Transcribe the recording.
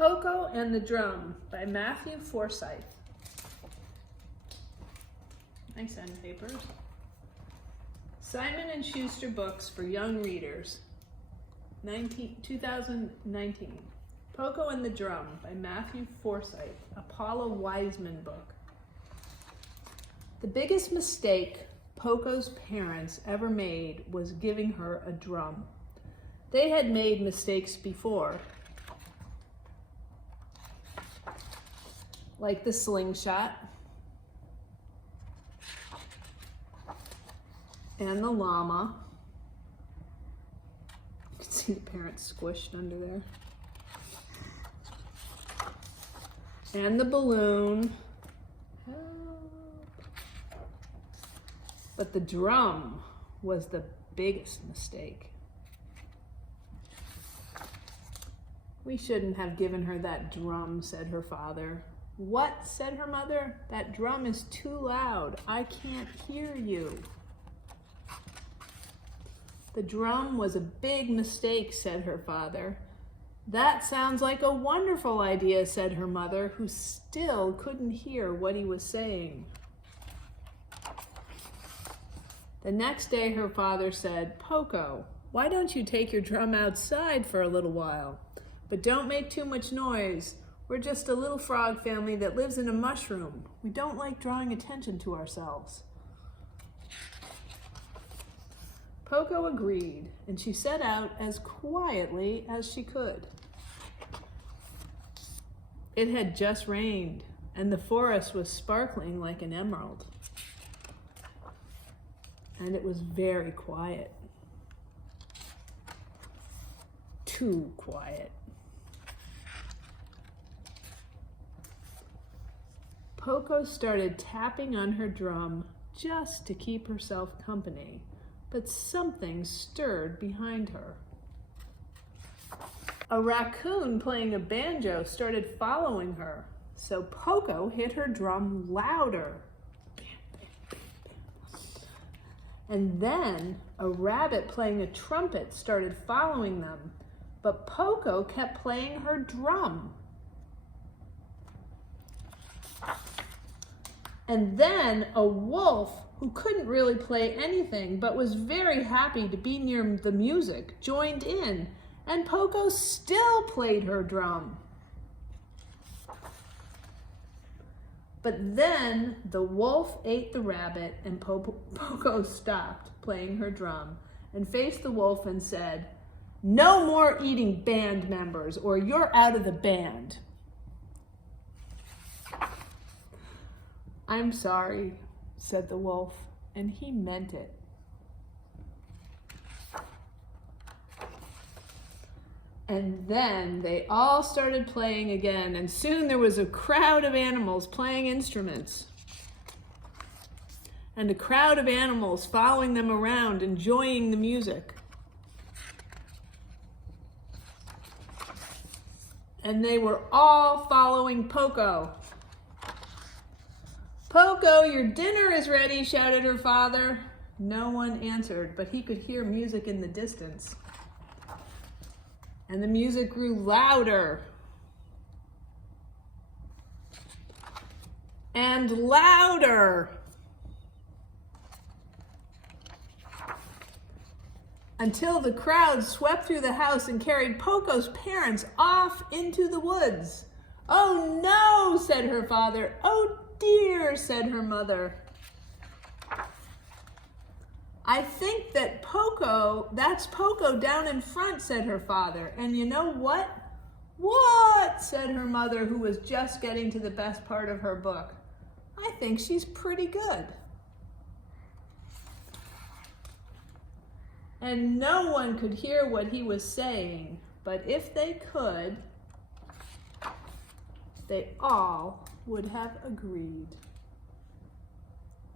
Pokko and the Drum by Matthew Forsythe. Nice end papers. Simon & Schuster books for young readers. 2019. Pokko and the Drum by Matthew Forsythe, a Paula Wiseman book. The biggest mistake Pokko's parents ever made was giving her a drum. They had made mistakes before, like the slingshot and the llama. You can see the parents squished under there. And the balloon. But the drum was the biggest mistake. We shouldn't have given her that drum, said her father. What? Said her mother. That drum is too loud. I can't hear you. The drum was a big mistake, said her father. That sounds like a wonderful idea, said her mother, who still couldn't hear what he was saying. The next day her father said, Pokko, why don't you take your drum outside for a little while? But don't make too much noise. We're just a little frog family that lives in a mushroom. We don't like drawing attention to ourselves. Pokko agreed, and she set out as quietly as she could. It had just rained, and the forest was sparkling like an emerald. And it was very quiet. Too quiet. Pokko started tapping on her drum just to keep herself company, but something stirred behind her. A raccoon playing a banjo started following her, so Pokko hit her drum louder. And then a rabbit playing a trumpet started following them, but Pokko kept playing her drum. And then a wolf, who couldn't really play anything but was very happy to be near the music, joined in, and Pokko still played her drum. But then the wolf ate the rabbit, and Pokko stopped playing her drum and faced the wolf and said, No more eating band members, or you're out of the band. I'm sorry, said the wolf, and he meant it. And then they all started playing again, and soon there was a crowd of animals playing instruments. And a crowd of animals following them around, enjoying the music. And they were all following Pokko. Pokko, your dinner is ready, shouted her father. No one answered, but he could hear music in the distance. And the music grew louder and louder until the crowd swept through the house and carried Pokko's parents off into the woods. Oh no, said her father. Oh dear, said her mother. I think that that's Pokko down in front, said her father. And you know what? What? Said her mother, who was just getting to the best part of her book. I think she's pretty good. And no one could hear what he was saying, but if they could, they all would have agreed.